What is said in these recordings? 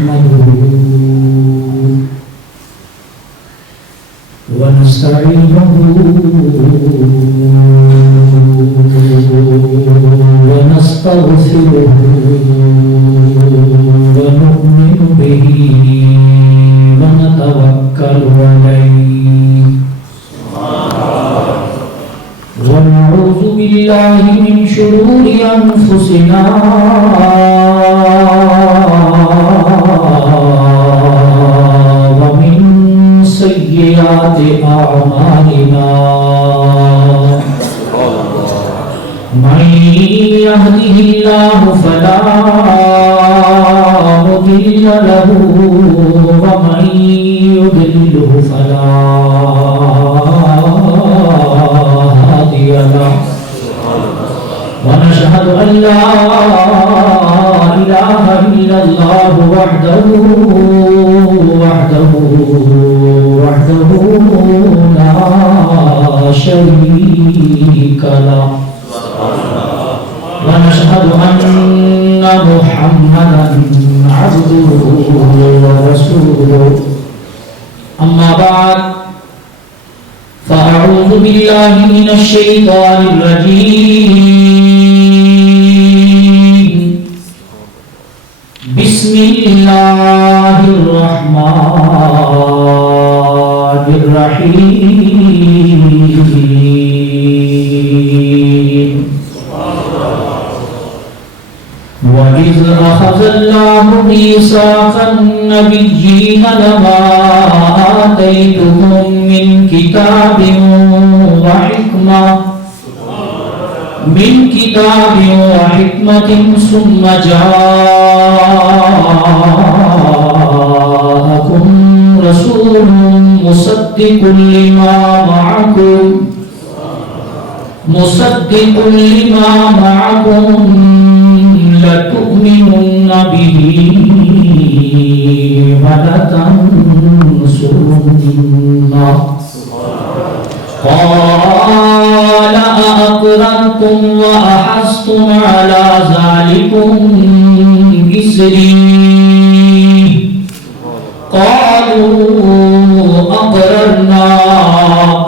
نحمده ونستعينه ونستغفره ونؤمن به ونتوكل عليه ونعوذ بالله من شرور أنفسنا ومن سيئات أعمالنا من يهده الله فلا مضل له ومن يضلله فلا هادي له ونشهد أن لا إله إلا الله وحده لا شريك له ونشهد أن محمدا عبده ورسوله أما بعد فأعوذ بالله من الشيطان الرجيم بسم الله الرحمن الرحيم وإذ أخذ الله ميثاق النبيين لما آتيتكم من كتاب وحكمة ثم جاءكم رسول مصدق لما معكم لتؤمنن به ولتنصرنه قال أأقررتم وأحستم على ذلكم إسري قالوا أقررنا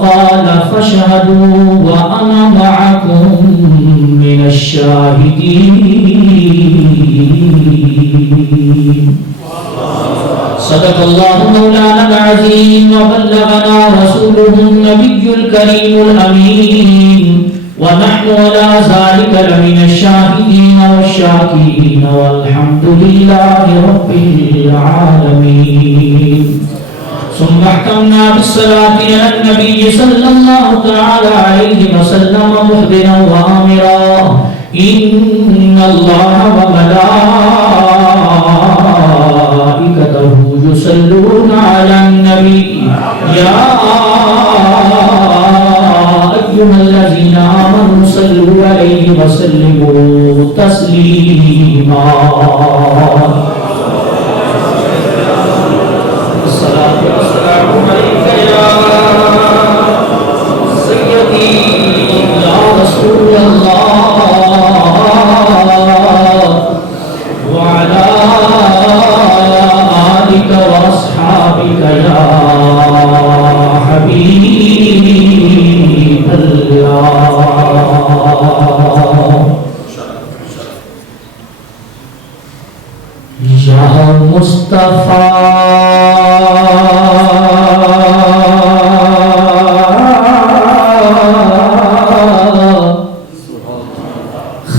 قال فاشهدوا وأنا معكم من الشاهدين صدق الله مولانا العظيم وبلغنا رسوله النبي الكريم الأمين ونحن على ذلك لمن الشاهدين والشاكرين والحمد لله رب العالمين ثم احكمنا بالصلاة على النبي صلى الله تعالى عليه وسلم مخبرا وآمرا إن الله وملائكته يصلون على النبي يا أيها الذين آمنوا صلوا عليه وسلموا تسليما الصلاة والسلام عليك يا سيدي يا رسول الله وعلى آلك وأصحابك يا حبيب الله يا مصطفى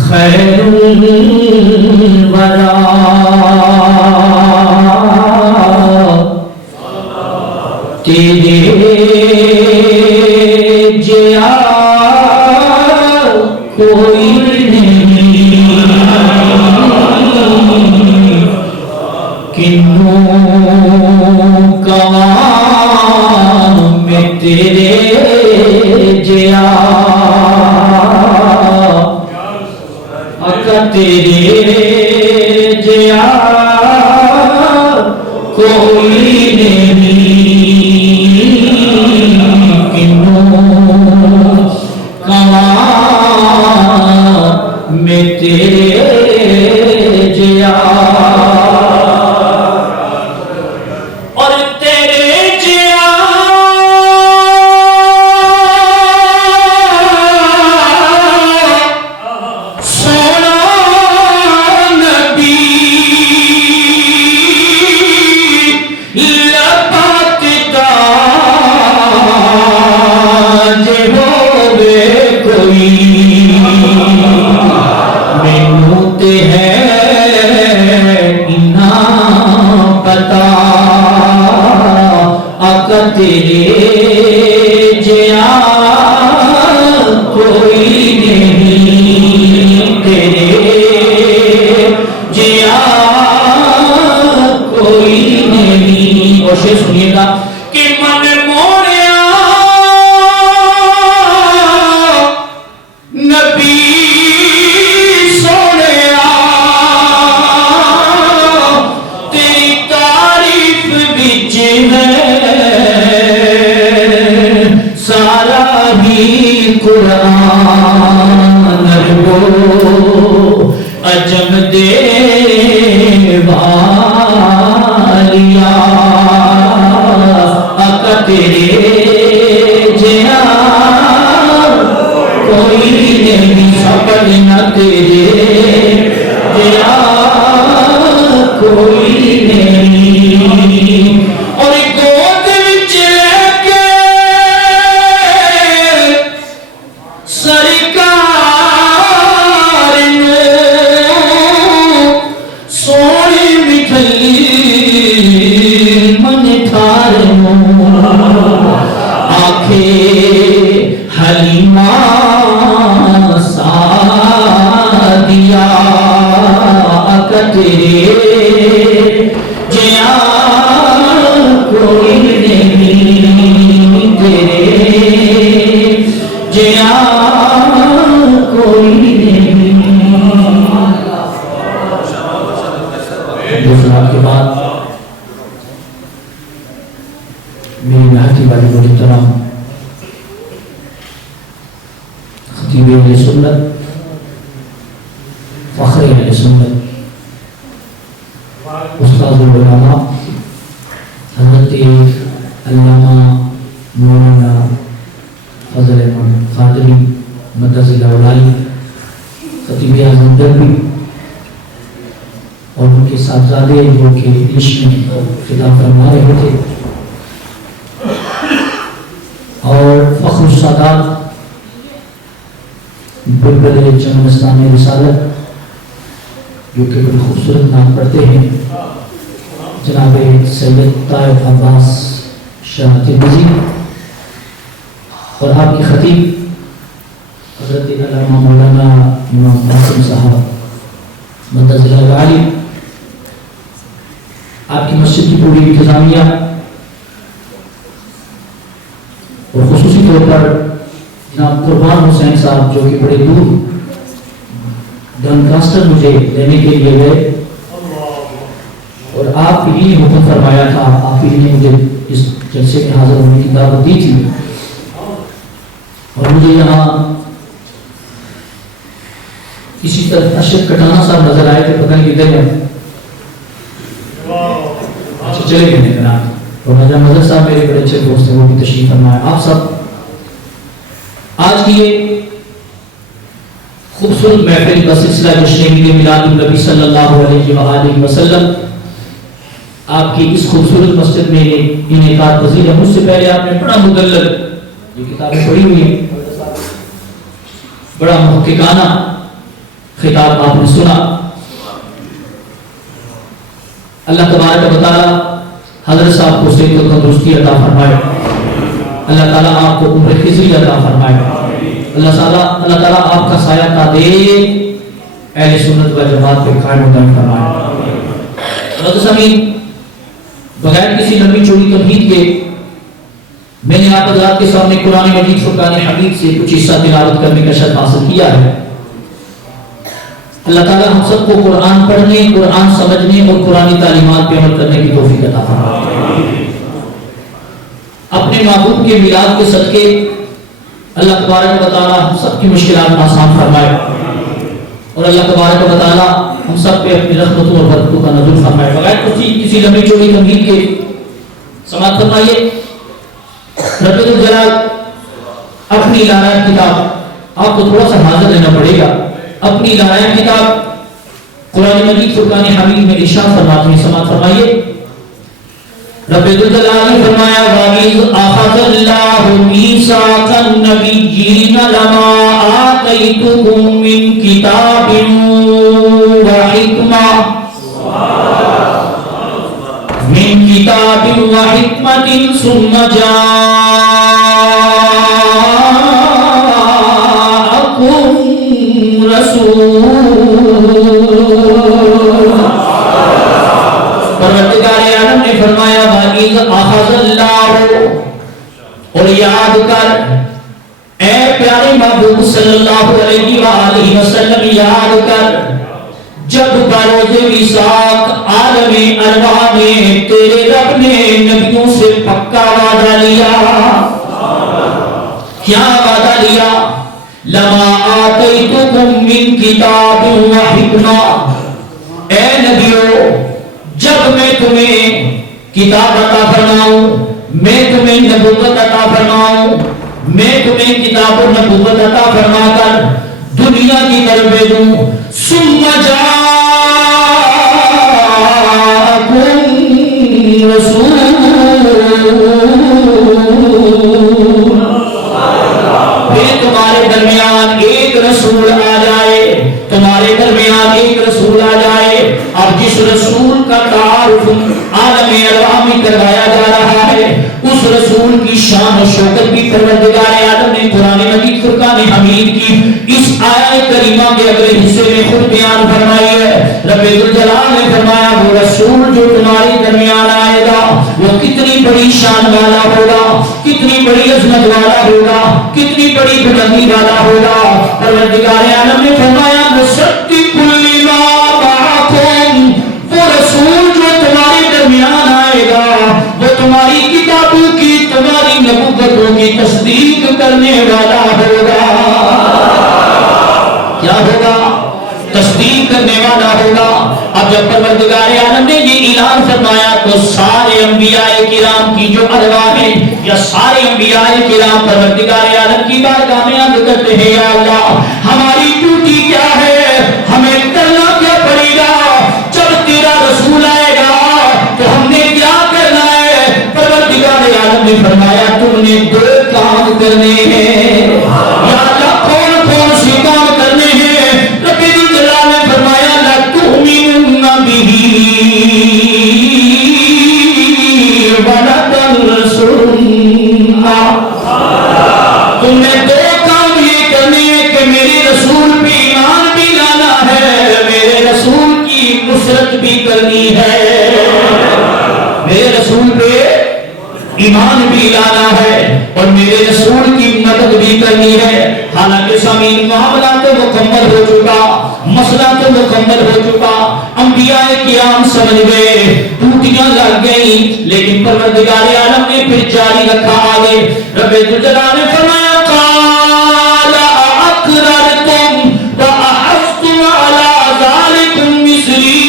خير الورى تیرے جیا کوئی نہیں کنوں کان میں تیرے جیا اکا تیرے جیا کوئی نہیں میں تیرے جیا تیرے جیا کوئی نہیں، تیرے جیا کوئی نہیں. اور شعر سنیے گا کہ من موڑیا نبی سونیا تیری تعریف بچ ہے سارا ہی قرآن کو عجم دے والیا آقا تیرے جیا کوئی نہیں، سپنا تیرے جیا کوئی نہیں. اور گود وچ لے کے سرکار نو سونی مٹھائی من تھار نو آکھے حلیمہ سادیا آقا تیرے جیا کوئی نہیں، تیرے جیا کوئی نہیں. دوسرا کے بعد میری نہتی والی محترم خطیب اہل سنت، فخر اہل سنت، استاد العلماء حضرت علامہ مولانا فضل احمد قادری مدرس الاولائی خطیب اعظم دربی اور ان کے صاحبزادے جو کہ عشق میں خطاب فرما رہے تھے، اور فخر السادات بلبل چمنستان رسالت جو کہ بڑی خوبصورت نام پڑھتے ہیں، جناب سید طاہر عباس شاہ ترمذی، اور آپ کے خطیب حضرت علامہ مولانا امام قاسم صاحب مدرس العالی، آپ کی مسجد کی پوری انتظامیہ، اور خصوصی طور پر جناب قربان حسین صاحب جو کہ بڑے دور ڈنکاسٹر مجھے لینے کے لیے گئے، اور آپ ہی نے حکم فرمایا تھا، آپ ہی نے مجھے اس جلسے میں حاضر ہونے کی دعوت دی تھی، اور مجھے یہاں کسی طرح اشرف کٹانہ صاحب نظر آئے تھے، پتہ نہیں کدھر گئے، اچھا چلے گئے میرے نام. اور راجہ مظہر صاحب میرے بڑے اچھے دوست ہیں، وہ بھی تشریف فرمائے. آپ سب آج کی یہ خوبصورت محفل کا سلسلہ جشن عید میلاد النبی صلی اللہ علیہ وآلہ وسلم آپ کی اس خوبصورت مسجد میں انعقاد پذیر ہے. مجھ سے پہلے آپ نے بڑا مدلل یہ کتابیں پڑھی ہوئی ہیں، بڑا محققانہ خطاب آپ نے سنا. اللہ تبارک و تعالی حضرت صاحب کو صحت و تندرستی عطا فرمائے، اللہ تعالیٰ آپ کو عمر خضری عطا فرمائے، اللہ تعالیٰ آپ کا سایہ دائم اہل سنت و جماعت پہ قائم و دائم فرمائے. سامعین، بغیر کسی لمبی چوڑی تمہید کے میں نے آپ حضرات کے سامنے قرآن مجید فرقان حمید سے کچھ حصہ تلاوت کرنے کا شرف حاصل کیا ہے. اللہ تعالیٰ ہم سب کو قرآن پڑھنے، قرآن سمجھنے اور قرآنی تعلیمات پہ عمل کرنے کی توفیق عطا فرمائے. اپنے محبوب کے میلاد کے صدقے اللہ تبارک و تعالیٰ ہم سب کی مشکلات آسان فرمائے، اور اللہ تبارک و تعالیٰ ہم سب پہ اپنی رحمتوں اور برکتوں کا نزول فرمائے. بغیر کسی لمبی چوڑی تمہید کے سماعت فرمائیے. رب الجلال اپنی لائق کتاب، آپ کو تھوڑا سا حاضر لینا پڑے گا، اپنی لائق کتاب قرآن مجید فرقان حمید میں ارشاد فرماتے ہیں، سماعت فرمائیے. رب الجلال فرمایا وَإِذْ أَخَذَ اللَّهُ مِيثَاقَ النَّبِيِّينَ لَمَا آتَيْتُكُم مِّن كِتَابٍ وَحِكْمَةٍ کتاب و حکمت ثم جاءکم رسول. پروردگار عالم نے فرمایا وَإِذْ أَخَذَ اللَّهُ، اور یاد کر اے پیارے محبوب صلی اللہ علیہ وآلہ وسلم، یاد کر جب بروز میثاق عالم ارواح میں تیرے رب نے نبیوں سے پکا وعدہ لیا. کیا وعدہ لیا؟ لما آتیتکم من کتاب و حکمہ، اے نبیوں جب میں تمہیں کتاب عطا فرماؤں، میں تمہیں نبوت عطا فرماؤں، میں تمہیں کتاب و نبوت عطا فرما کر دنیا کی طرف بھیجوں. ثم جاءکم رسول، پھر تمہارے درمیان ایک رسول آ جائے، تمہارے درمیان ایک رسول آ جائے. اب جس رسول کا تعارف عالم ارواح میں کروایا جا رہا ہے، اس رسول کی شان و شوکت بھی پروردگار عالم نے قرآن مجید فرقان حمید کی اس آیت کریمہ کے اگلے حصے میں خود بیان فرمائی ہے. رب ذوالجلال نے فرمایا وہ رسول جو تمہارے درمیان آئے گا وہ کتنی بڑی شان والا ہوگا، کتنی بڑی عظمت والا ہوگا، کتنی بڑی بلندی والا ہوگا. پروردگار عالم نے فرمایا مصدق لما معکم، وہ رسول جو تمہارے درمیان آئے گا وہ تمہاری کتابوں کی، تمہاری نبوتوں کی تصدیق کرنے والا ہوگا. کیا ہوگا؟ تصدیق کرنے والا ہوگا. اب جب پروردگار عالم نے یہ اعلان فرمایا تو سارے انبیاء کرام کی جو ارواح ہیں یا سارے انبیاء کرام پروردگار عالم کی بارگاہ میں عرض کرتے ہیں یا اللہ ہماری ڈیوٹی کیا ہے، ہمیں کرنا کیا پڑے گا؟ جب تیرا رسول آئے گا تو ہم نے کیا کرنا ہے؟ پروردگار عالم نے فرمایا تم نے دو کام کرنے ہیں. یا اللہ کون کون سے کام کرنے ہیں؟ رب ذوالجلال نے فرمایا لَتُؤْمِنُنَّ بِهِ وَلَتَنْصُرُنَّهُ. تم نے دو کام یہ کرنے ہیں کہ میرے رسول پہ ایمان بھی لانا ہے، میرے رسول کی نصرت بھی کرنی ہے، میرے رسول پہ ایمان بھی لانا ہے اور میرے رسول کی مدد بھی کرنی ہے. حالانکہ سامعین معاملہ تو مکمل ہو چکا، مسئلہ تو مکمل ہو چکا، انبیاء کرام سمجھ گئے، ٹوٹیاں لگ گئیں، لیکن پروردگار عالم نے پھر جاری رکھا آگے. رب ذوالجلال نے فرمایا قال اقررتم واحسنتم علی ذلکم مثلی.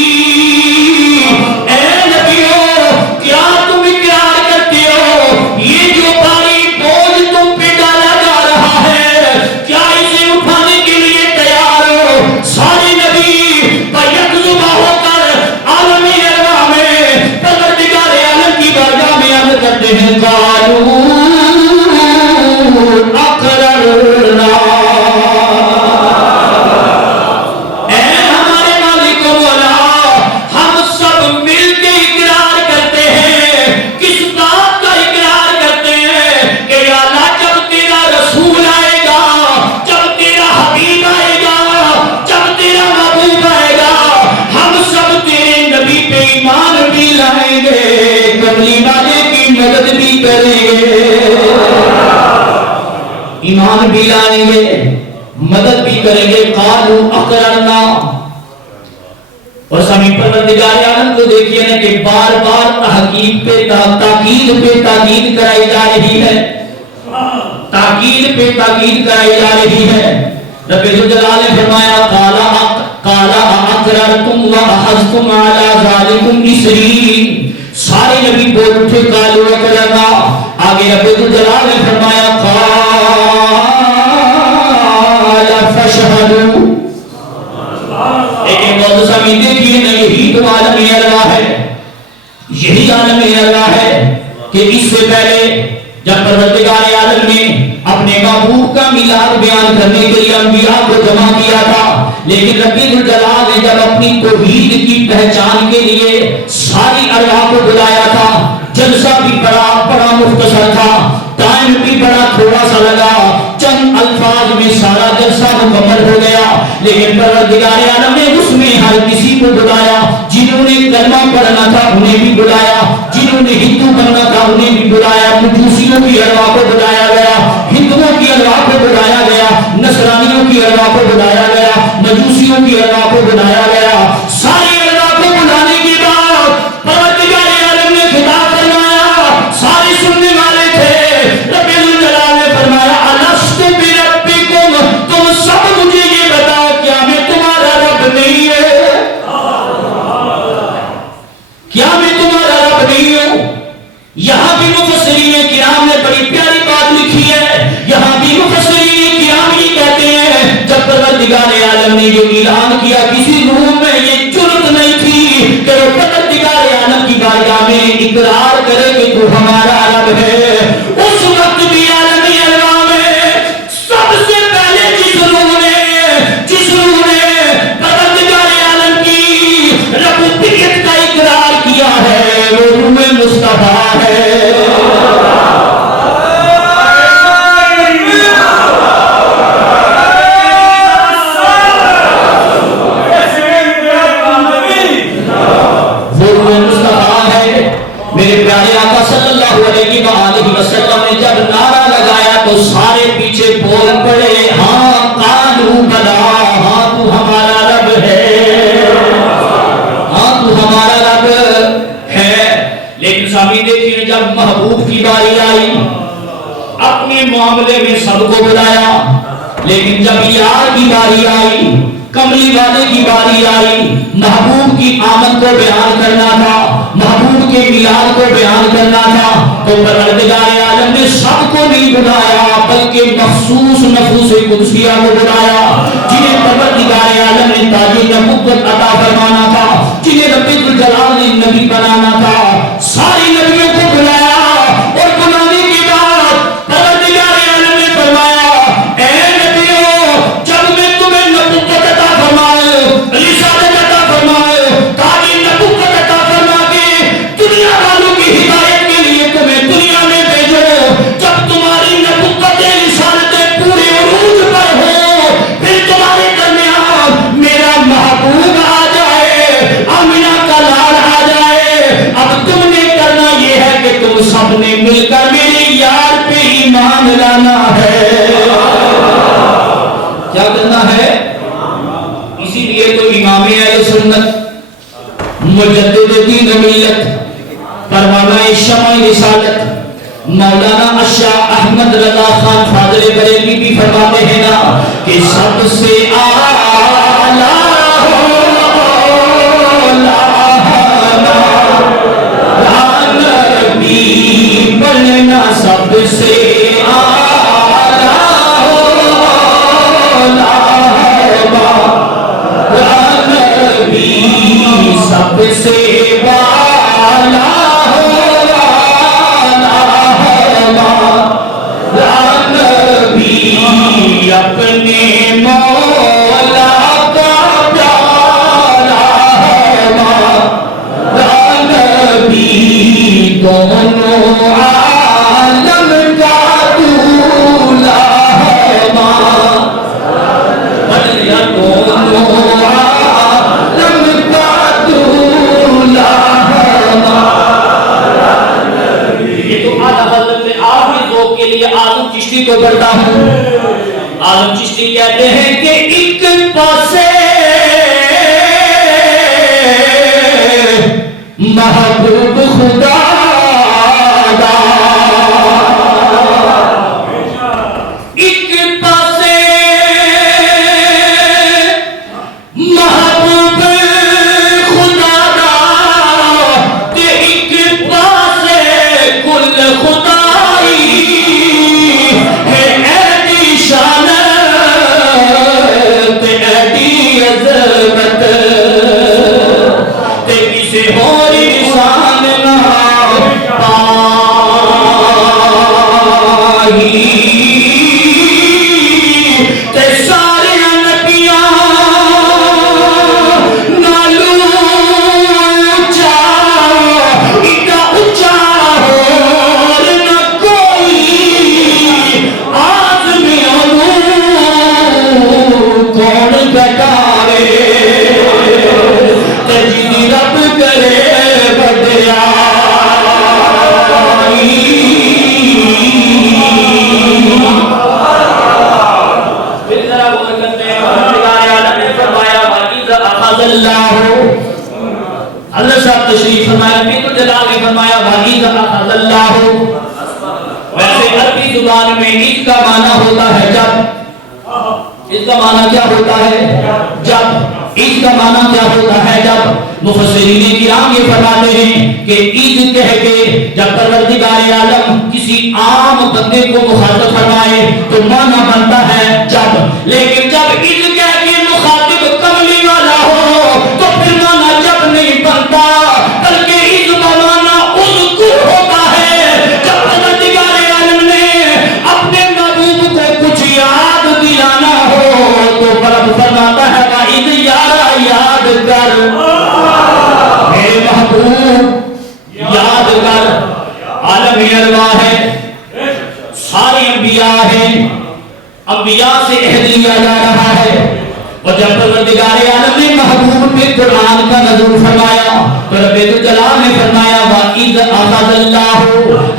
ایمان بھی لائیں گے، مدد بھی کریں گے. قالوا اقررنا. اور سامعین پروردگار عالم کو دیکھیے نا کہ بار بار تاکید پہ تاکید کرائی جا رہی ہے، تاکید پہ تاکید کرائی جا رہی ہے. رب ذوالجلال نے فرمایا قال اقررتم واخذتم علی ذلکم اصری. سارے نبی بول اٹھے قالوا اقررنا. آگے رب ذوالجلال نے فرمایا قال فاشهدوا. لیکن موضوع سامنے دیکھیے نا یہی تو عالم ارواح ہے، یہی عالم ارواح ہے کہ اس سے پہلے جب پروردگار عالم نے اپنے محبوب کا میلاد بیان کرنے کے لیے انبیاء کو جمع کیا تھا، لیکن رب الجلال نے جب اپنی توحید کی پہچان کے لیے ساری ارواح کو بلایا تھا، جلسہ بھی بڑا مختصر تھا، ٹائم بھی بڑا تھوڑا سا لگا، چند الفاظ میں سارا جلسہ مکمل ہو گیا، لیکن پروردگار عالم نے اس میں ہر کسی کو بلایا، جنہوں نے کلمہ پڑھنا تھا انہیں بھی بلایا، جنہوں نے ہندو بننا تھا انہیں بھی بلایا، مجوسیوں کی ارواح کو بلایا گیا، ہندوؤں کی ارواح کو بلایا گیا، نصرانیوں کی ارواح کو بلایا گیا، مجوسیوں کی ارواح کو بلایا گیا۔ ساری ارواح کو بلانے کے بعد پروردگار عالم نے خطاب فرمایا، سارے سننے والے تھے، رب الجلال نے فرمایا الست بربکم، تم سب مجھے یہ بتاؤ کیا میں تمہارا رب نہیں ہے؟ کیا میں تمہارا رب نہیں ہوں؟ یہاں بھی مفسرین کرام نے بڑی پیاری بات لکھی ہے، یہاں بھی مفسرین کرام یہ کہتے ہیں جب پروردگار عالم نے جو اعلان کیا کسی روح میں یہ جرأت نہیں تھی کہ وہ پروردگار عالم کی بارگاہ میں اقرار کرے کہ تو ہمارا رب ہے۔ اس وقت بھی عالمی ارواح میں سب سے پہلے جس روح نے پروردگار عالم کی ربوبیت کا اقرار کیا ہے وہ روح مصطفیٰ ہے۔ میرے پیارے آقا صلی اللہ علیہ وآلہ وسلم نے جب نعرہ لگایا تو سارے پیچھے بول پڑے، ہاں قالوا بلا، ہاں تو ہمارا رب ہے، ہاں تو ہمارا رب ہے۔ لیکن سامنے دیکھیے جب محبوب کی باری آئی اپنے معاملے میں سب کو بلایا، لیکن جب یار کی باری آئی، کملی والے کی باری آئی، محبوب کی آمد کو بیان کرنا تھا، محبوب کے میلاد کو بیان کرنا تھا، تو پروردگار عالم نے سب کو نہیں بلایا بلکہ مخصوص نفوس قدسیہ کو بلایا، جنہیں پروردگار عالم نے تاج نبوت عطا فرمانا تھا، جنہیں رب الجلال نے نبی بنانا تھا، ساری نبیوں کو بلایا، اور بلانے کے بعد پروردگار عالم نے فرمایا اے نبیوں جب میں تمہیں نبوت عطا فرمائے، رسالت عطا فرمائے، تاج نبوت عطا فرما کے دنیا والوں کی ہدایت کے لیے تمہیں دنیا میں بھیجو، جب تمہاری نبوت رسالت پورے عروج پر ہو پھر تمہارے درمیان میرا محبوب آ جائے، آمینہ کا لال آ جائے، اب تم نے کرنا یہ ہے کہ تم سب نے مل کر میرے یار پہ ایمان لانا ہے۔ کیا کرنا ہے؟ اسی لیے تو امام اہل سنت مجدد دین ملت پروانہ شمع رسالت مولانا اشاہ احمد رضا خان فاضل بریلوی بھی فرماتے ہیں نا کہ سب سے اعلیٰ نبی بننا، سب سے سب سے والا نبی اپنے مولا کا پیارا نبی، دونوں عالم کا دولا ہے ماں، دونوں عالم کا دولا ہے ماں۔ یہ تو اعلیٰ حضرت آخری ذوق کے لیے اعظم چشتی کو پڑھتا ہوں۔ اعظم چشتی کہتے ہیں کہ ایک پاسے محبوب خدا دا، ایک پاسے محبوب خدا دا، تے ایک پاسے کل خدائی ہے، ایڈی شان تے ایڈی عظمت تے کسے اور انسان نہ وَإِذْ أَخَذَ اللَّهُ. ویسے عربی زبان میں عید کا معنی ہوتا ہے جب. اس کا معنی کیا ہوتا ہے جب. عید کا معنی کیا ہوتا ہے جب. مفسرین کرام یہ فرماتے ہیں کہ عید کہہ کے جب پروردگار عالم کسی عام بندے کو مخاطب فرمائے تو معنی بنتا ہے جب. لیکن جب عید کہہ کے مخاطب کملی والا ہو تو پھر معنی جب نہیں بنتا بلکہ عید کا معنی اذکر ہوتا ہے. جب پروردگار عالم نے اپنے محبوب کو کچھ یاد دلانا ہو تو رب فرماتا ہے وعید یارا یاد کر اے محبوب یاد کر. عالم ارواح ہے, سارے انبیاء ہیں, انبیاء سے عہد لیا جا رہا ہے. اور جب پروردگار عالم نے محبوب پہ قرآن کا نزول فرمایا تو رب الجلال نے فرمایا وَإِذْ أَخَذَ اللَّهُ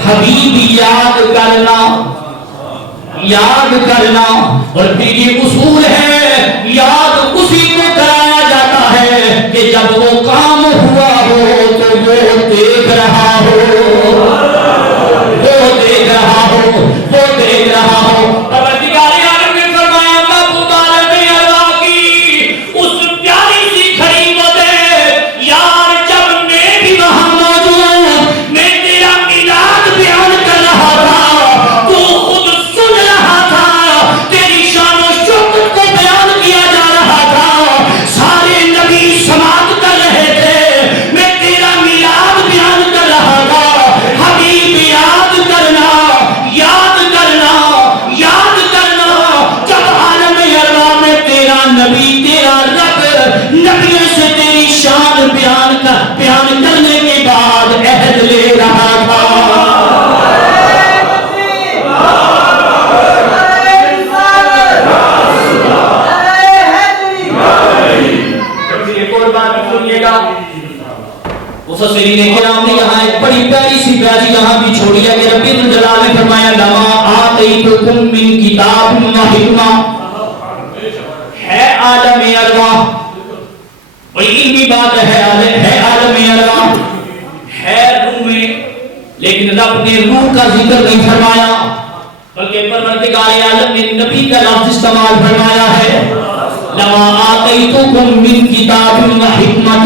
حبیب یاد کرنا یاد کرنا. اور پھر یہ اصول ہے یاد اسی کو کرایا جاتا ہے کہ جب وہ کام ہوا ہو تو وہ دیکھ رہا ہو, وہ دیکھ رہا ہو, وہ دیکھ رہا ہو. پروردگار عالم نے فرمایا محبوب عالم ارواح کی اس پیاری سی کھڑی کو دے یار. جب میں بھی وہاں موجود میں تیرا میلاد بیان کر رہا تھا تو خود سن رہا تھا, تیری شان و شوکت کو بیان کیا جا رہا تھا, سارے نبی سماعت کر رہے تھے, میں تیرا میلاد بیان کر رہا تھا. حبیب یاد کرنا یاد کرنا یاد کرنا. جب عالم ارواح میں تیرا نبی تیرا رب نبیوں سے تیری شان بیان کرنے کے بعد عہد لے رہا تھا. مفسرین کرام نے یہاں ایک بڑی پیاری سی بیان یہاں بھی چھوڑی ہے کہ رب الجلال نے فرمایا لما آتیتکم من کتاب و حکمہ. ہے عالم ارواح بڑی علمی بات ہے عالم ارواح ہے روح میں, لیکن رب نے روح کا ذکر نہیں فرمایا بلکہ پروردگار عالم نے نبی کا لفظ استعمال فرمایا ہے. لما آتیتکم من کتاب و حکمۃ,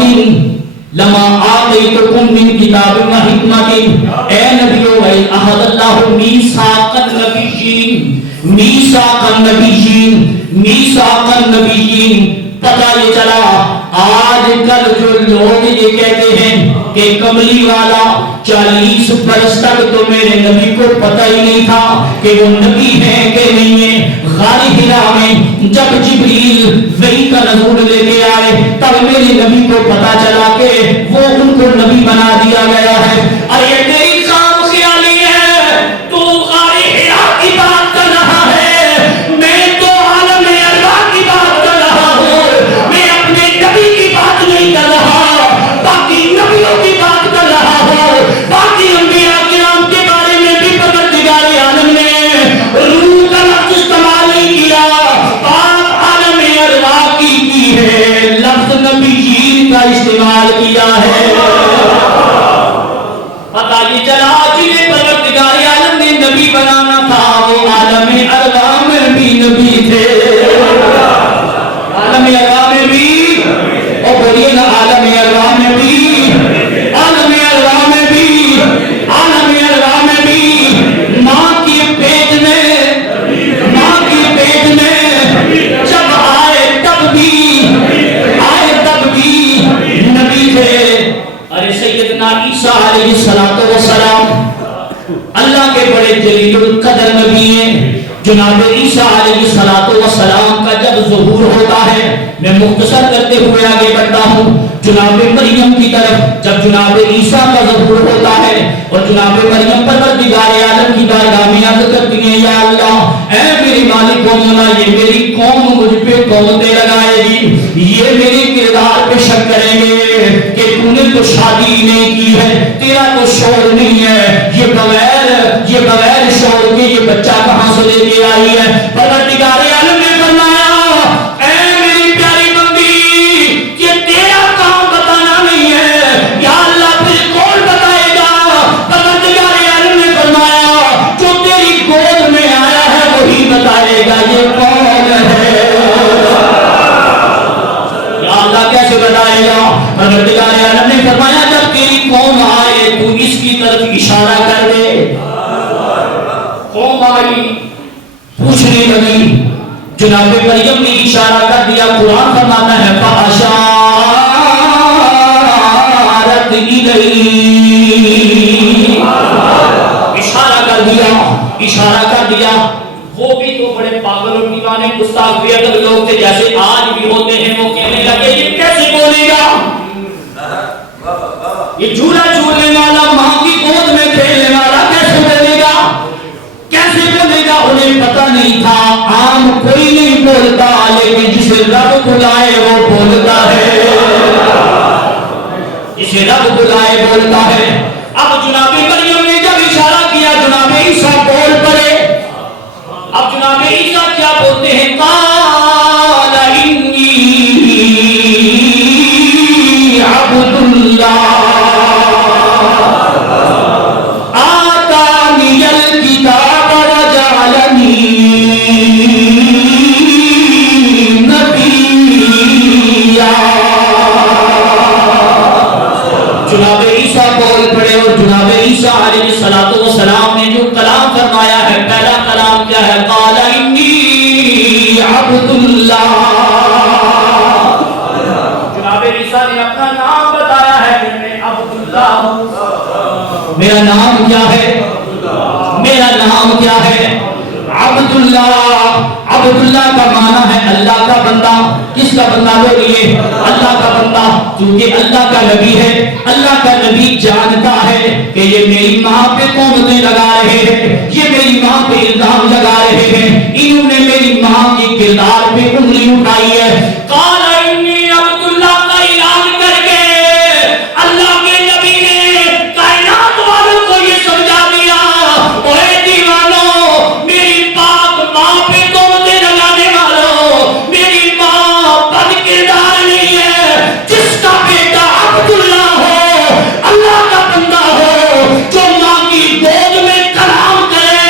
لما آتیتکم من کتاب و حکمۃ. اے نبیو اخذ اللہ میثاق النبیین, میثاق النبیین, میثاق النبیین. پتہ یہ چلا آج کل جو لوگ یہ کہتے ہیں کہ کملی والا 40 برس تک تو میرے نبی کو پتہ ہی نہیں تھا کہ وہ نبی ہیں کہ نہیں ہیں. غار حرا میں جب جبریل وحی کا نزول لے کے آئے تب میرے نبی کو پتہ چلا کہ وہ ان کو نبی بنا دیا گیا ہے. ارے تیری خام خیالی ہے, تو غار حرا کی بات کر رہا ہے, میں تو عالم ارواح کی بات کر رہا ہوں. میں اپنے نبی کی بات نہیں کر رہا, باقی نبیوں کی بات کر رہا ہوں. باقی انبیاء کرام کے بارے میں بھی پروردگار عالم نے روح کا لفظ استعمال نہیں کیا, بات عالم ارواح کی ہے, لفظ نبیین کا استعمال کیا ہے. پتہ یہ چلا جنہیں پروردگار عالم نے نبی بنانا تھا وہ عالم ارواح میں بھی نبی تھے. عالم ارواح میں بھی, اور بولیے نا عالم ارواح میں بھی, عالم ارواح میں بھی, عالم ارواح میں بھی. ماں کی پیٹ میں جب آئے تب بھی نبی تھے. ارے سیدنا عیسیٰ علیہ السلام اللہ کے بڑے جلیل القدر نبی ہیں. جناب عیسیٰ علیہ السلام کا جب ظہور ہوتا ہے, میں مختصر کرتے ہوئے آگے بڑھتا ہوں, جناب مریم کی طرف جب جناب عیسیٰ کا ظہور ہوتا ہے اور جناب مریم پروردگار عالم کی بارگاہ میں عرض کرتی ہیں یا اللہ اے میری مالک و مولا, یہ میری قوم مجھ پہ تہمتیں لگائے گی, یہ میرے کردار پہ شک کریں گے کہ تو نے تو شادی نہیں کی ہے, تیرا تو شوہر نہیں ہے, یہ بغیر شوہر کے یہ بچہ کہاں سے لے کے آئی ہے. پروردگار عالم نے فرمایا اے میری پیاری بندی یہ تیرا کام بتانا نہیں ہے, یا اللہ پھر کون بتائے گا. اشارہ کر دے. قوم آئی پوچھنے لگی, جناب مریم نے اشارہ کر دیا. قرآن فرماتا ہے فَأَشَارَتْ إِلَيْهِ, اشارہ کر دیا, اشارہ کر دیا. وہ بھی تو بڑے پاگل اور دیوانے گستاخ بے ادب لوگ تھے جیسے آج بھی ہوتے ہیں. وہ کہنے لگے یہ کیسے بولے گا, یہ جھولا جھولنے والا, ماں کی گود میں کھیلنے والا کیسے بولے گا, کیسے بولے گا. انہیں پتہ نہیں تھا عام کوئی نہیں بولتا, لیکن جسے رب بلائے وہ بولتا ہے, جسے رب بلائے بولتا ہے. اب جناب مریم نے جب اشارہ کیا جناب عیسیٰ بول پڑے. اب جناب عیسیٰ کیا بولتے ہیں, قال انی عبد اللہ آتانی الکتاب وجعلنی نبیا. جناب عیسیٰ بول پڑے اور جناب عیسیٰ علیہ السلام نے جو کلام فرمایا ہے, پہلا کلام کیا ہے, قال انی عبد اللہ. جناب عیسیٰ نے اپنا نام بتایا ہے کہ میں عبد اللہ ہوں. میرا نام کیا ہے, میرا نام کیا ہے, عبداللہ. عبداللہ کا معنی ہے اللہ کا بندہ. کس کا بندہ بولیے, اللہ کا بندہ. کیونکہ اللہ کا نبی ہے, اللہ کا نبی جانتا ہے کہ یہ میری ماں پہ تہمتیں لگا رہے ہیں, یہ میری ماں پہ الزام لگا رہے ہیں, انہوں نے میری ماں کی کردار پہ انگلی اٹھائی ہے. قال انی عبداللہ کا اعلان کر کے اللہ کے نبی نے کائنات والوں کو یہ سمجھا دیا, اے دیوانوں, میری پاک ماں پہ تہمتیں لگانے والوں, میری ماں بد کردار نہیں ہے. جس کا بیٹا عبداللہ ہو, اللہ کا بندہ ہو, جو ماں کی گود میں کلام کرے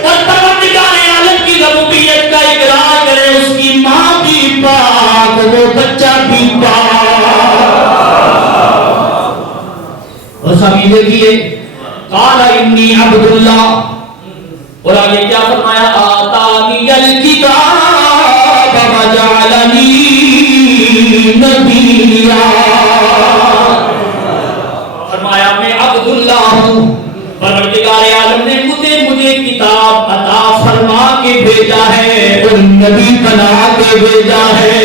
اور پروردگار عالم کی ربوبیت کا اقرار کرے, اس کی ماں بھی پاک, وہ بچہ بھی پاک. اور سبھی دیکھیے, قال انی عبداللہ, اور آگے کیا فرمایا, آتانی الکتاب وجعلنی نبیا. فرمایا میں عبداللہ ہوں, پروردگار عالم نے مجھے کتاب عطا فرما کے بھیجا ہے اور نبی بنا کے بھیجا ہے.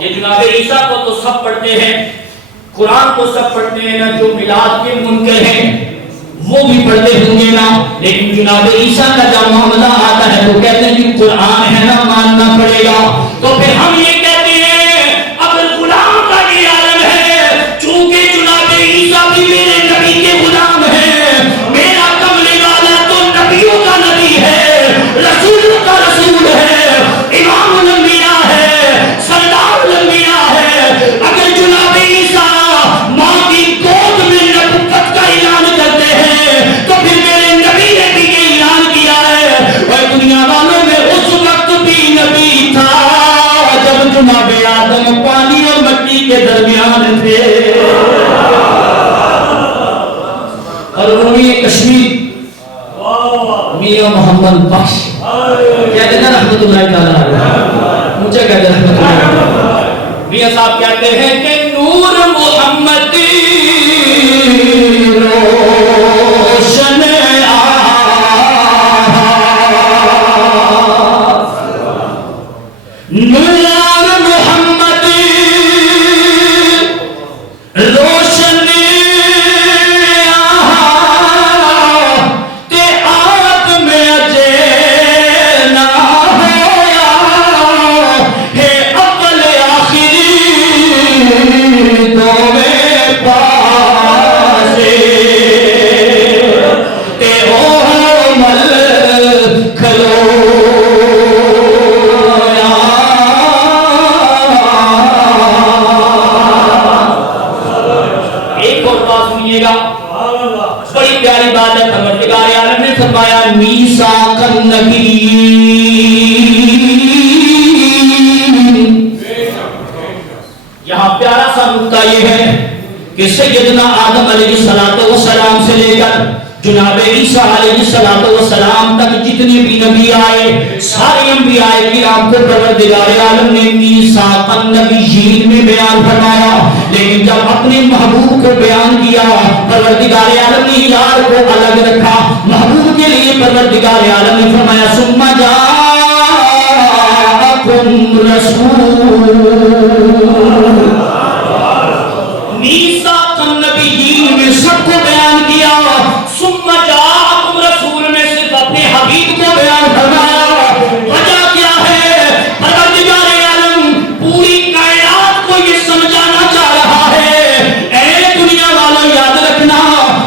یہ جناب عیسیٰ کو تو سب پڑھتے ہیں, قرآن کو سب پڑھتے ہیں نا, جو میلاد کے منکر ہیں وہ بھی پڑھتے ہوں گے نا, لیکن جناب عیسیٰ کا جب معاملہ آتا ہے تو کہتے ہیں کہ قرآن ہے نا, ماننا پڑے گا. تو پھر ہم یہ کہتے ہیں اگر غلام کا یہ عالم ہے, چونکہ جناب عیسیٰ بھی میرے نبی کے غلام ہیں, میرا کملے والا تو نبیوں کا نبی ہے, رسولوں کا رسول ہے, امام الانبیاء ہے, سردار الانبیاء ہے. اگر جناب عیسیٰ ماں کی گود میں نبوت کا اعلان کرتے ہیں تو پھر میرے نبی نے بھی یہ اعلان کیا ہے. اور دنیا والوں میں اس وقت بھی نبی تھا جب جناب آدم پانی اور مٹی کے درمیان تھے. اور رومی کشمیر میاں محمد بخش کیا کہتے ہیں رحمت اللہ تعالیٰ علیہ, مجھے کہتے ہیں رحمت اللہ. میاں صاحب کہتے ہیں کہ نور محمد روشن نور محمد روشن تے آپ میں اجے نہ ہویا ہے, عقل آخری تو میں پاسے تے او مل کھلو. بڑی پیاری بات ہے, پروردگار عالم نے فرمایا میثاق النبیین. یہاں پیارا سا نقطہ یہ ہے کہ سیدنا آدم علیہ السلام سے لے کر جناب عیسیٰ علیہ السلام تک جتنے بھی نبی آئے سارے انبیاء کرام کو پروردگار عالم نے میثاق النبیین میں بیان فرمایا، لیکن جب اپنے محبوب کو بیان کیا پروردگار عالم نے یار کو الگ رکھا۔ محبوب کے لیے پروردگار عالم نے فرمایا ثم جاءکم رسول، میثاق النبیین میں سب کو بیان کیا، ثم جاءکم رسول میں صرف اپنے حبیب کو بیان فرمایا۔ وجہ کیا ہے؟ پروردگار عالم پوری کائنات کو یہ سمجھانا چاہ رہا ہے، اے دنیا والوں یاد رکھنا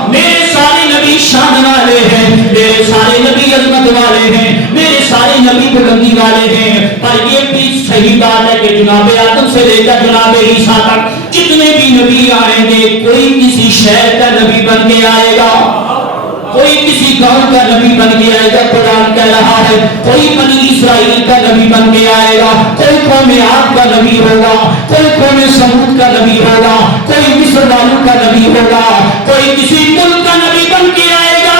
میرے سارے نبی شان والے ہیں، میرے سارے نبی عظمت والے ہیں، میرے سارے نبی بلندی والے ہیں، پر یہ بھی صحیح بات ہے کہ جناب آدم سے لے کر جناب عیسیٰ تک جتنے بھی نبی آئیں گے کوئی کسی شہر کا نبی بن کے آئے گا، کوئی کسی گاؤں کا نبی بن کے آئے گا۔ قرآن کہہ رہا ہے کوئی بنی اسرائیل کا نبی بن کے آئے گا، کوئی قوم عاد کا نبی ہوگا، کوئی قوم سمود کا نبی ہوگا، کوئی مصر والوں کا نبی ہوگا، کوئی کسی ملک کا نبی بن کے آئے گا۔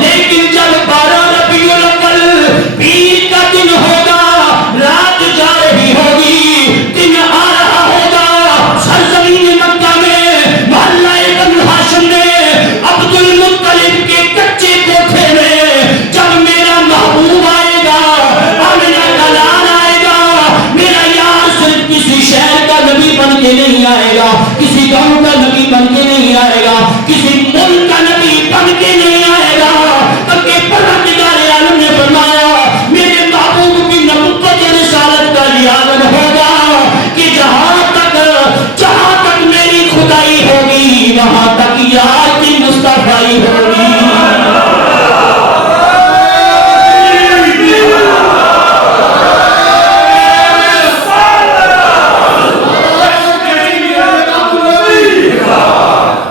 لیکن جب 12 ربیع الاول پیر کا دن ہوگا، رات جا رہی ہوگی، دن آ رہا ہوگا، سرزمین مکہ میں محلہ بنو ہاشم میں عبد المطلب کے کچے کوٹھے میں جب میرا محبوب آئے گا، آمنہ کا لال آئے گا، میرا یار صرف کسی شہر کا نبی بن کے نہیں آئے گا، کسی گاؤں کا نبی بن کے نہیں آئے گا، کسی ملک کا نبی بن کے نہیں آئے گا، بلکہ پروردگار عالم نے فرمایا میرے محبوب کی نبوت رسالت کا یہ عالم ہوگا کہ جہاں تک میری خدائی ہوگی وہاں تک یار کی مصطفیٰ ہوگی۔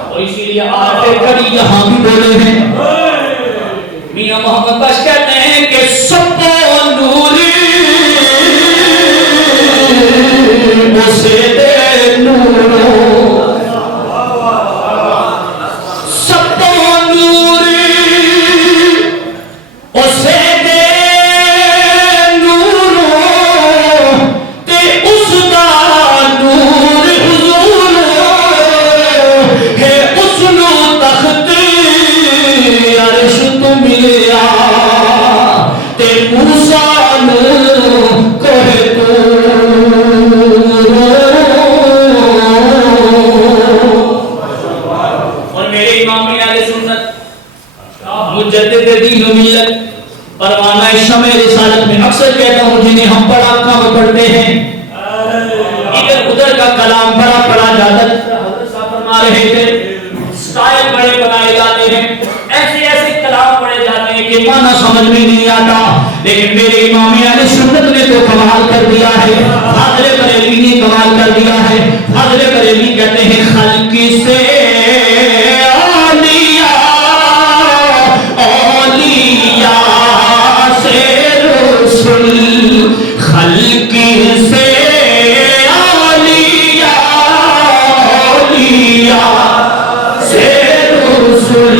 اور اسی لیے آخر کڑی یہاں بھی بولے ہیں، میاں محمد بخش کہتے ہیں کہ سب نور اسے دے نورو، سب نور اسے دے نورو، تے اس دا نور حضور ہے، اس نو تخت عرش تو ملیا، تے موسیٰ نو کوہ مجدد دین و ملت پروانہ شمع رسالت میں اکثر کہتا ہوں جنہیں ہم پڑھا کم پڑھتے ہیں، ادھر ادھر کا کلام بڑا پڑھا جاتا ہے، حضرت صاحب فرما رہے تھے سٹائل بڑے بنائے جاتے ہیں، ایسے ایسے کلام پڑھے جاتے ہیں کہ معنی سمجھ میں نہیں آتا، لیکن میرے امام اہل سنت نے تو کمال کر دیا ہے، فاضل بریلوی نے کمال کر دیا ہے۔ فاضل بریلوی کہتے ہیں خلق سے خلق سے اولیاء سے رسول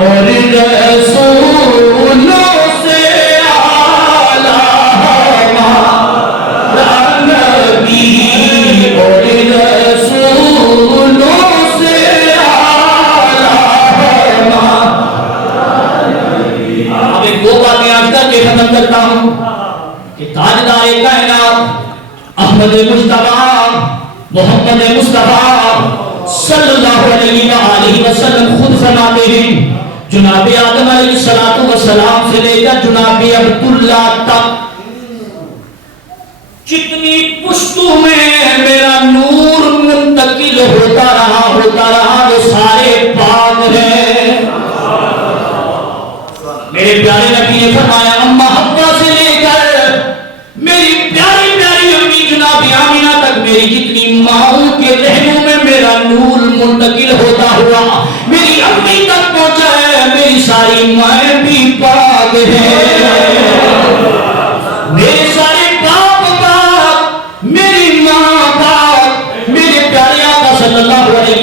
اور رسولوں سے اعلیٰ نبی اور رسولوں سے اعلیٰ۔ اب ایک دو باتیں آج کر کے ختم کرتا ہوں کہ تاجدار کائنات احمد مصطفیٰ محمد مصطفیٰ صلی اللہ علیہ وآلہ وسلم خود فرماتے ہیں جناب آدم علیہ السلام سے لے کر جناب عبداللہ تک جتنی پشتوں میں میرا نور منتقل ہوتا رہا وہ سارے پاک ہیں۔ میرے پیارے نبی نے فرمایا اما حوا سے لے کر میری پیاری پیاری امی جناب آمینہ تک میری جتنی ماؤں کے رحموں میں میرا نور منتقل ہوتا ہوا میری امی تک پہنچا ہے۔ میری ساری مائیں بھی پاک ہیں، میرے سارے باپ پاک، میری ماں پاک، میرے پیارے آقا صلی اللہ علیہ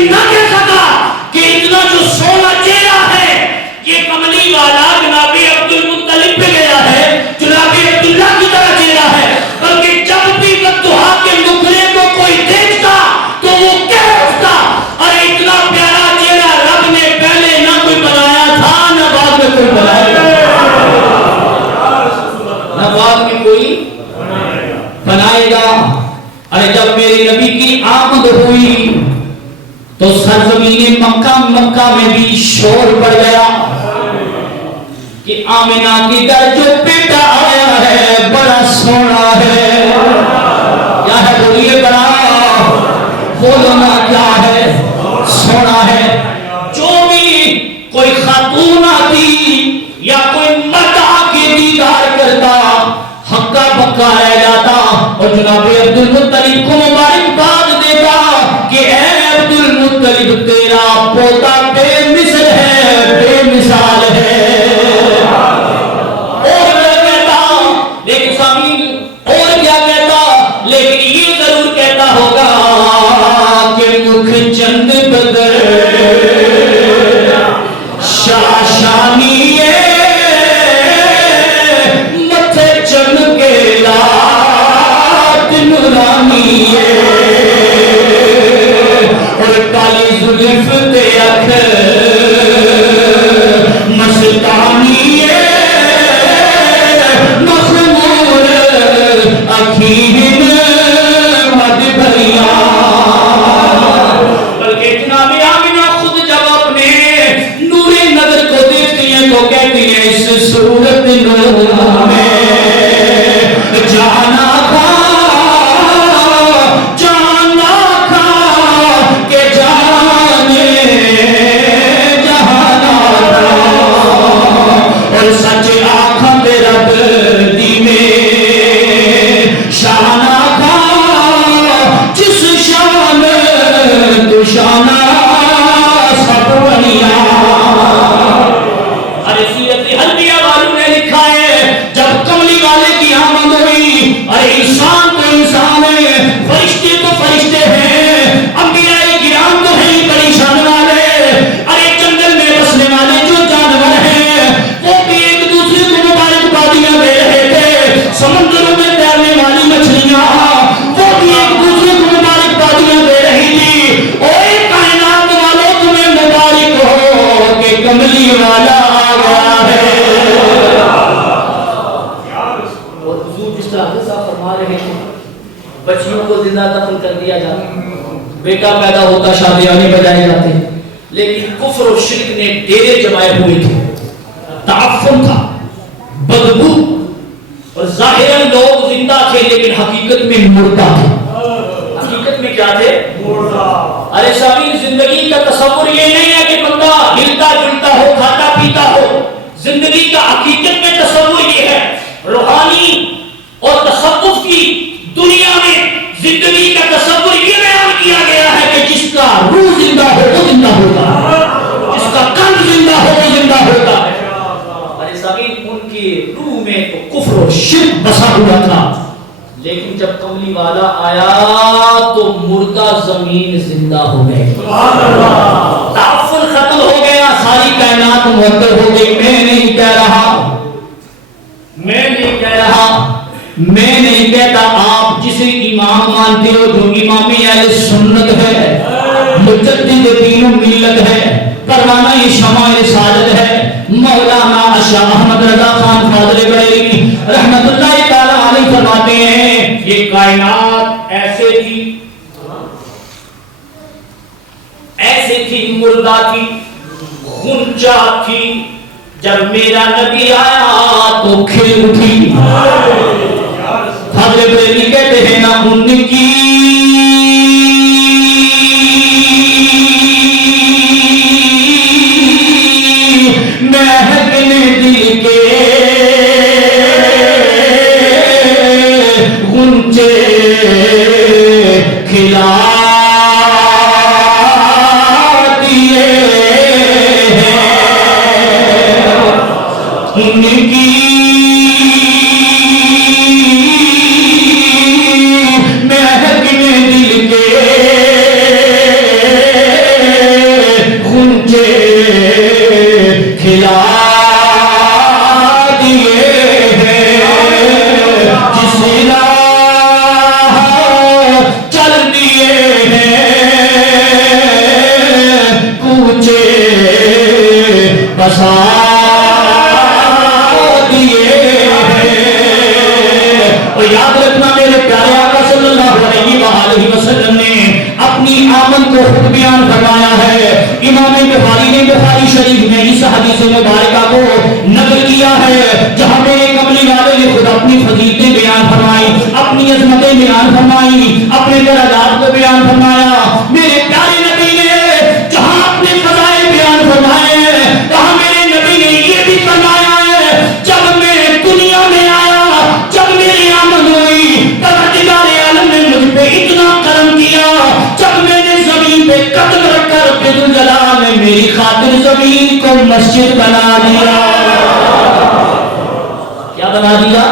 لیکن نہ کہہ سکا کہ اتنا جو سونا چہرہ ہے یہ کملی والا جناب عبد المطلب پہ گیا ہے، جناب عبداللہ کی طرح چہرہ ہے، بلکہ جب بھی ودھا کے نخرے کو کوئی دیکھتا تو وہ کہہ اٹھتا ارے اتنا پیارا چہرہ رب نے پہلے نہ کوئی بنایا تھا نہ بعد میں کوئی بنایا، نہ بعد میں کوئی بنائے گا۔ ارے جب میرے نبی کی آمد ہوئی تو سرزمین مکہ میں بھی شور پڑ گیا کہ آمنہ کی در جو بیٹا آیا ہے بڑا سونا ہے، کیا ہے بولیے بڑا، بولو نا کیا ہے، سونا ہے۔ جو بھی کوئی خاتون آتی یا کوئی مرد آ کے دیدار کرتا ہکا بکا رہ جاتا اور جناب عبد المطلب کو مبارکباد دیتا کہ اے عبد المطلب تیرا پوتا بے مثل ہے، بے مثال ہے۔ اور کیا کہتا، لیکن سامین اور کیا کہتا، لیکن یہ ضرور کہتا ہوگا کہ مکھ چند بدر شاشانی اور کالی زلف تے اکھ مستانی مخمور اکھین مد بھریاں، بلکہ جناب آمنہ خود جب اپنے نور نظر کو دیکھتی ہیں تو کہتی ہیں اس صورت نور میں جانا بچیوں کو زندہ دفن کر دیا جاتا، بیٹا پیدا ہوتا شادیانے بجائے جاتے، لیکن کفر و شرک نے ڈیرے جمائے ہوئے تھے، تعفن تھا، بدبو، اور ظاہراً لوگ زندہ تھے لیکن حقیقت میں مردہ تھے۔ حقیقت میں کیا تھے؟ مردہ۔ ارے سامعین، زندگی کا تصور یہ نہیں ہے کہ بندہ ہلتا جلتا ہو، کھاتا پیتا ہو، زندگی کا حقیقت میں تصور یہ ہے، روحانی اور تصوف کی دنیا میں زندگی کا تصور یہ بیان کیا گیا ہے کہ جس کا روح زندہ ہو وہ زندہ ہوتا ہے، جس کا قلب زندہ ہو وہ زندہ ہوتا ہے۔ ارے سامعین، ان کی روح میں تو کفر و شرک بسا ہوا تھا، لیکن جب کملی والا آیا تو مردہ زمین زندہ ہو گئے، تعفن ختم ہو گیا، ساری کائنات معطل ہو گئی۔ میں نہیں کہہ رہا، میں نہیں کہہ رہا، میں نہیں کہتا، آپ جسے امام مانتے ہو جو امام اہل سنت ہے، مجدد دین و ملت ہے، پروانہ شمع ساجد ہے، مولانا شاہ احمد رضا خان فاضل بریلوی رحمت اللہ تعالی علیہ فرماتے ہیں یہ کائنات ایسے تھی، ایسے تھی، مردہ تھی، غنچہ تھی، جب میرا نبی آیا تو کھل اٹھی۔ حضرت بریلوی کہتے ہیں نا ان کی مہکنے دل کے غنچے کھلا دیے ہیں، ان کی مہکنے بسا دیے اور یاد رکھنا میرے پیارے آقا صلی اللہ علیہ وآلہ وسلم نے اپنی آمد کو خود بیان فرمایا ہے. امام بخاری نے بخاری شریف میں اس حدیث مبارکہ کو نقل کیا ہے جہاں میرے کملی والے نے خود اپنی فضیلتیں بیان فرمائی, اپنی عظمتیں بیان فرمائی, اپنے درجات کو بیان فرمایا. میرے پیارے نبی نے جہاں اپنے فضائل بیان فرمائے کہاں میرے نبی نے یہ بھی فرمایا ہے جب میں دنیا میں آیا, جب میری آمد ہوئی, پروردگار عالم نے مجھ پہ اتنا کرم کیا, جب میں نے زمین پہ قدم رکھ کر رب ذوالجلال نے میری خاطر زمین کو مسجد بنا دیا. کیا بنا دیا؟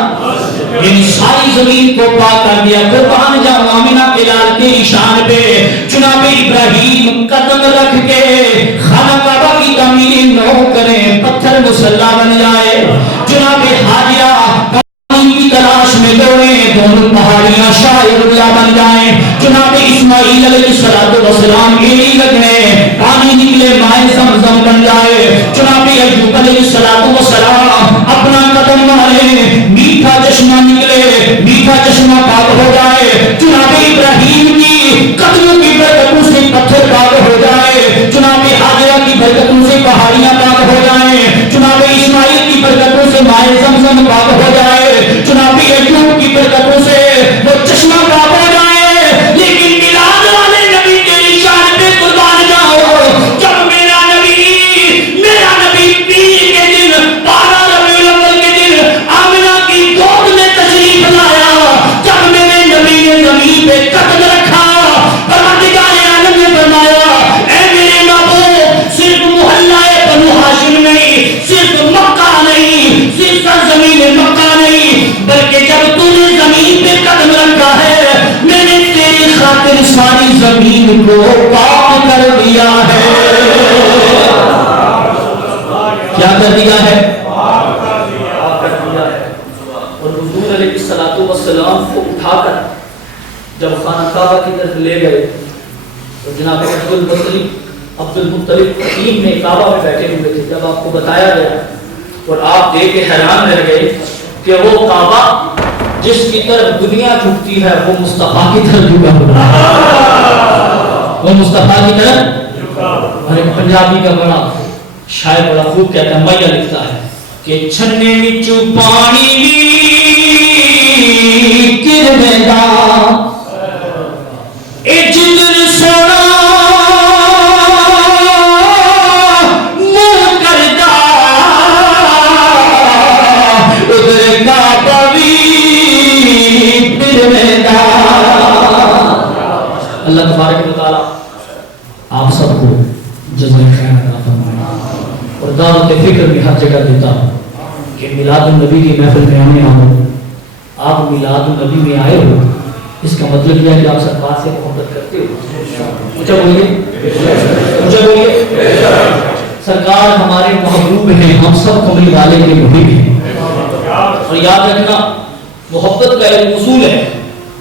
یعنی ساری زمین کو پاک کر دیا. قربان جاؤں آمینہ کے لال تیری شان پہ جناب ابراہیم قدم رکھ کے خانہ کعبہ کی تعمیر نو کریں, پتھر مصلی بن جائے. جناب حاجیہ پانی کی تلاش میں دوڑیں, دونوں پہاڑیاں شاعر اللہ بن جائیں. جناب اسماعیل علیہ السلام ایڑی لگنے پانی نکلے مائے زمزم بن جائے. جناب ایوب علیہ السلام اپنا قدم مارے میٹھا چشمہ نکلے, میٹھا چشمہ پاک ہو جائے. جناب ابراہیم کی قدموں کی برکتوں سے پتھر پاک ہو جائے. جناب حاجرہ کی برکتوں سے پہاڑیاں پاک ہو جائیں. جناب اسماعیل کی برکتوں سے مائے زمزم پاک ہو جائے. جناب ایوب کی برکتوں سے وہ چشمہ پاک ہو جائے. لیکن میلاد والے نبی تیری شان پہ قربان جاؤ, جب میرا نبی پیر کے دن 12 ربیع الاول کے دن آمنہ کی گود میں تشریف لایا, جب میرے نبی نے زمین پہ قدم رکھا, پروردگار عالم نے فرمایا اے میرے محبوب صرف محلہ بنو ہاشم نہیں, صرف مکہ نہیں, صرف سرزمین مکہ نہیں, بلکہ جب تو نے زمین پہ قدم رکھا ہے میں نے تیری خاطر ساری زمین کو پاک کر دیا ہے. کیا کر دیا ہے؟ پاک کر دیا ہے. اور حضور علیہ السلام کو اٹھا کر جب خانہ کعبہ کی طرف لے گئے تو جناب عبد المطلب حکیم میں کعبہ میں بیٹھے ہوئے تھے. جب آپ کو بتایا گیا اور آپ دیکھ کے حیران رہ گئے کہ وہ کعبہ جس کی طرف دنیا جھکتی ہے وہ مصطفیٰ کی طرف جھکا ہوا ہے, وہ مصطفیٰ کی طرف. اور ایک پنجابی کا بڑا شاعر بڑا خوب کہتا ہے, میا لکھتا ہے کہ چھنے وچ پانی گردا اے جگر سونا منہ کردا ادھر کعبہ وی پھردا. اللہ تبارک و تعالی آپ سب کو جزائے خیر عطا فرمائے اور دعوت فکر بھی ہر جگہ دیتا ہوں کہ میلاد النبی کی محفل میں آنے آؤ. آپ میلاد النبی میں آئے ہو اس کا مطلب یہ ہے کہ آپ سرکار سے محبت کرتے ہو. مجھے بولیے سرکار ہمارے محبوب ہیں, ہم سب کملی والے کے محب ہیں. اور یاد رکھنا محبت کا ایک اصول ہے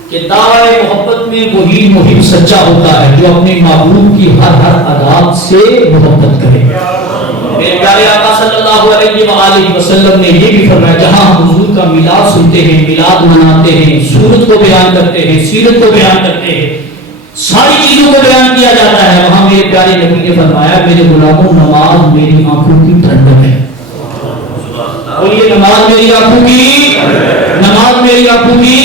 کہ دعوی محبت میں وہی محب سچا ہوتا ہے جو اپنے محبوب کی ہر عادات سے محبت کرے. میرے پیارے آقا صلی اللہ علیہ وآلہ وسلم نے یہ بھی فرمایا جہاں ہم حضور کا میلاد سنتے ہیں, میلاد مناتے ہیں, سورت کو بیان کرتے ہیں, سیرت کو بیان کرتے ہیں, ساری چیزوں کو بیان کیا جاتا ہے, وہاں میرے پیارے نبی نے فرمایا میرے غلاموں نماز میری آنکھوں کی ٹھنڈک ہے. اور یہ نماز میری آنکھوں کی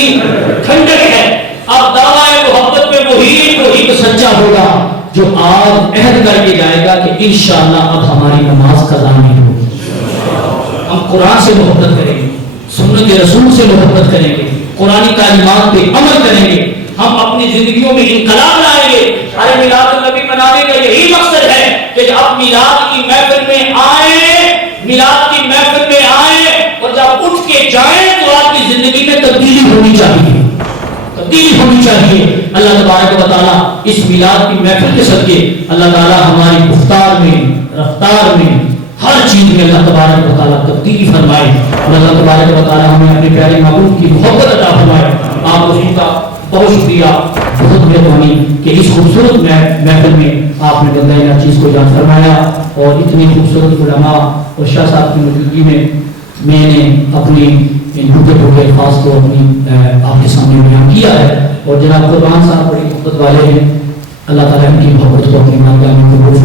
ٹھنڈک ہے. اب دعوی محبت میں وہی سچا ہوگا جو آج عہد کر کے جائے گا کہ انشاءاللہ اب ہماری نماز قضا نہیں ہوگی. ہم قرآن سے محبت کریں گے, سنت رسول سے محبت کریں گے, قرآن تعلیمات پہ عمل کریں گے, ہم اپنی زندگیوں میں انقلاب لائیں گے. ارے میلاد النبی منانے کا یہی مقصد ہے کہ جب میلاد کی محفل میں آئیں اور جب اٹھ کے جائیں تو آپ کی زندگی میں تبدیلی ہونی چاہیے. اللہ تبارک و تعالیٰ اس میلاد کی محفل کے صدقے اللہ تعالیٰ ہماری گفتار میں, رفتار میں, ہر چیز میں اللہ تبارک و تعالیٰ تبدیلی فرمائے اور اللہ تبارک و تعالیٰ ہمیں اپنے پیارے محبوب کی محبت عطا فرمائے. آپ حضور کا بہت شکریہ, بہت مہربانی کہ اس خوبصورت محفل میں آپ نے بندہ چیز کو یاد فرمایا. اور اتنی خوبصورت علماء اور شاہ صاحب کی موجودگی میں نے اپنی ان ٹوٹے ٹوٹے الفاظ کو اپنی آپ کے سامنے بیان کیا ہے. اور جناب قربان صاحب بڑی محبت والے ہیں. اللہ تعالیٰ ان کی محبت کو اپنی بارگاہ میں قبول